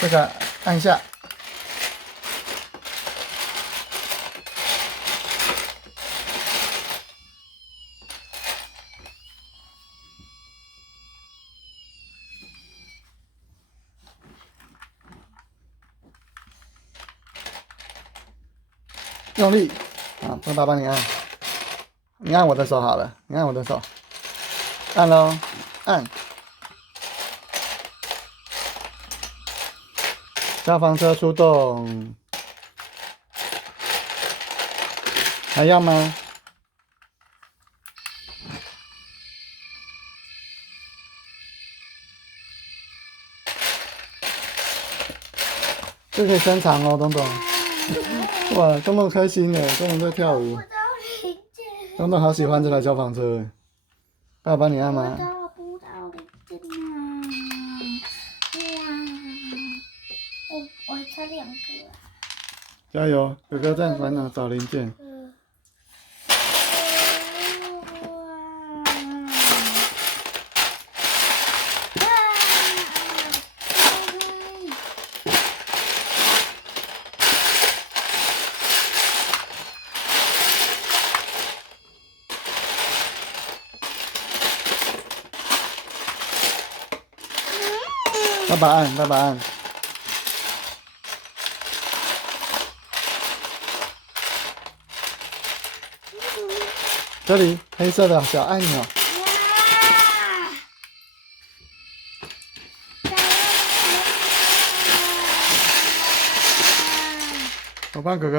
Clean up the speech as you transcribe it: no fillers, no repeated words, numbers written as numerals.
这个按一下。用力啊！爸爸帮你按，你按我的手好了，你按我的手，按咯，按。消防车出动，还要吗？这可以伸长哦，东东。哇，东东开心了，东东在跳舞。东东好喜欢这台消防车，爸爸帮你按吗？不到零件啊！哇，我差2个。加油，哥哥在烦恼找零件。爸爸按，爸爸按。这里黑色的小按钮。我帮哥哥。